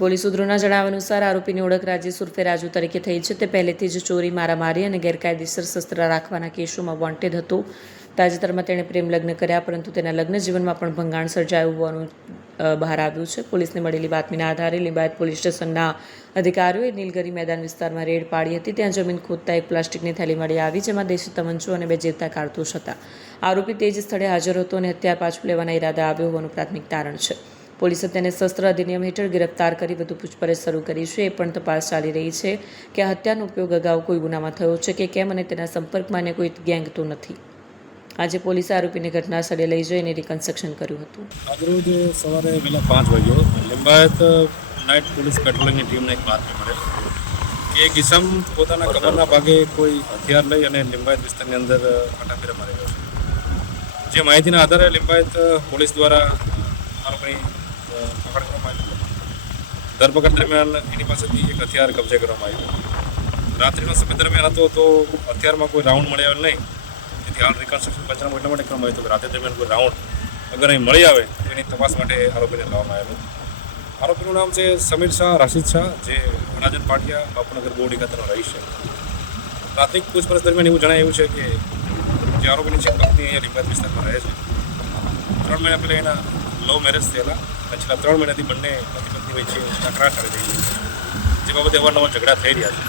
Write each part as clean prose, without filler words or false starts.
Police સૂત્રોના જણાવ્યા અનુસાર આરોપીની ઓળખ રાજેશ ઉર્ફે રાજુ તરીકે થઈ છે. તે પહેલેથી જ ચોરી, મારામારી અને ગેરકાયદેસર શસ્ત્ર રાખવાના કેસોમાં વોન્ટેડ હતો. તાજેતરમાં તેણે પ્રેમ લગ્ન કર્યા, પરંતુ તેના લગ્ન જીવનમાં પણ ભંગાણ સર્જાયું હોવાનું બહાર આવ્યું છે. પોલીસને મળેલી બાતમીના આધારે લિંબાયત પોલીસ સ્ટેશનના અધિકારીઓએ નીલગિરી મેદાન વિસ્તારમાં રેડ પાડી હતી. ત્યાં જમીન ખોદતા એક પ્લાસ્ટિકની થેલી મળી આવી, જેમાં દેશી તમંચો અને 2 જીવતા કારતૂસ હતા. આરોપી તે જ સ્થળે હાજર હતો અને હથિયાર પાછું લેવાના ઈરાદા આવ્યો હોવાનું પ્રાથમિક તારણ છે. પોલીસે તેને શસ્ત્ર અધિનિયમ હેઠળ ગિરફ્તાર કરી વધુ પૂછપરછ શરૂ કરી છે. એ પણ તપાસ ચાલી રહી છે કે આ હત્યાનો ઉપયોગ અગાઉ કોઈ ગુનામાં થયો છે કે કેમ અને તેના સંપર્કમાં અન્ય કોઈ ગેંગ તો નથી. આજે પોલીસે આરોપીને ઘટના સ્થળે લઈ જઈને રિકન્સ્ટ્રક્શન કર્યું હતું. આજરોજ સવારે વહેલા 5 વાગ્યે લિંબાયત નાઇટ પોલીસ પેટ્રોલિંગની ટીમને એક બાતમી મળે કે એક ઇસમ પોતાના કમરના ભાગે કોઈ હથિયાર લઈ અને લિંબાયત વિસ્તારની અંદર આટાફેરા મારી રહ્યો છે. જે માહિતીના આધારે લિંબાયત પોલીસ દ્વારા આરોપીની પકડ કરવામાં આવી. ધરપકડ દરમિયાન એની પાસેથી એક હથિયાર કબજે કરવામાં આવ્યું. રાત્રિનો સમય દરમિયાન હતો તો હથિયારમાં કોઈ રાઉન્ડ મળી આવે નહીં. તેથી હાલ રિકન્સ્ટ્રક્શન પંચનામું એટલા માટે કરવામાં આવ્યું કે રાત્રિ દરમિયાન કોઈ રાઉન્ડ અગર અહીં મળી આવે તો એની તપાસ માટે આરોપીને લાવવામાં આવ્યો. આરોપીનું નામ છે સમીર શાહ રાશિદ શાહ, જે અનાજન પાટિયા બાપુનગર બોડી ખાતેનો રહીશ છે. પ્રાથમિક પૂછપરછ દરમિયાન એવું જણાયું છે કે જે આરોપીની છે પત્ની અહીંયા લિંબાયત વિસ્તારમાં રહે છે. 3 મહિના પહેલાં એના લવ મેરેજ થયેલા અને છેલ્લા 3 મહિનાથી બંને પતિ પત્ની વચ્ચે તકરાર ચાલી રહી છે, જે બાબતે અવારનવાર ઝઘડા થઈ રહ્યા છે.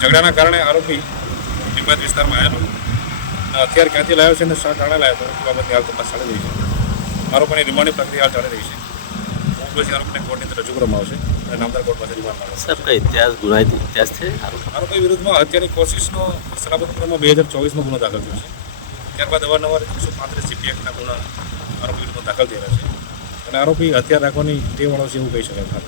ઝઘડાના કારણે આરોપી લિંબાયત વિસ્તારમાં આવેલો હથિયાર ક્યાંથી લાવ્યો છે અને શા કારણે લાવ્યો હતો એ બાબતની હાલ તપાસ ચાલી રહી છે. આરોપીની રિમાન્ડની પ્રક્રિયા હાલ ચાલી રહી છે. પછી આરોપીને કોર્ટની અંદર રજૂ કરવામાં આવશે અને નામદાર કોર્ટ પાસે રિમાન્ડ માંગશે. સાહેબ, કઈ ઇતિહાસ ગુનાહિત ઇતિહાસ છે આરોપી વિરુદ્ધમાં હત્યાની કોશિશનો સલામતીપુરમાં 2024માં ગુનો દાખલ થયો છે. ત્યારબાદ અવારનવાર 135 CP એક્ટના ગુના આરોપી વિરુદ્ધમાં દાખલ થયેલા છે અને આરોપી હથિયાર રાખવાની ટેવવાળો છે એવું કહી શકાય.